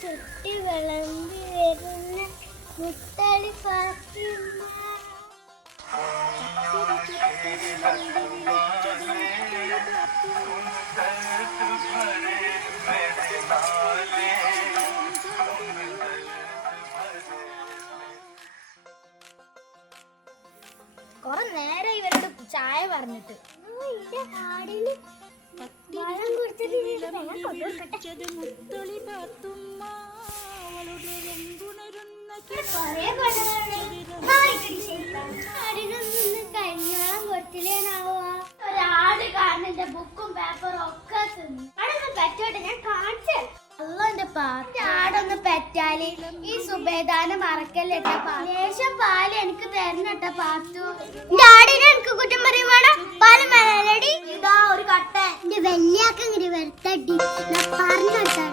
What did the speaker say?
ചുട്ടി വിളമ്പി വരുന്ന മുത്തളി ഫാത്തിമ. കൊറേ നേരം ഇവരോട് ചായ പറഞ്ഞിട്ട് ഒരാട് കാണുന്ന ബുക്കും പേപ്പറും ഒക്കെ തിന്നു. അതൊന്ന് പറ്റോട്ടെ, ഞാൻ കാണിച്ചു. അള്ളന്റെ പാടൊന്ന് പെറ്റാല് ഈ സുബേദാനെ മറക്കല്ലിട്ട ലേശം പാല് എനിക്ക് തരണട്ട പാത്തു. എനിക്ക് കുറ്റം പറയും വേണം. പാല് മലടി ഇതാ ഒരു കട്ട എന്റെ വല്യാക്ക ഇങ്ങനെ വരുത്തടി പറഞ്ഞോട്ടാ.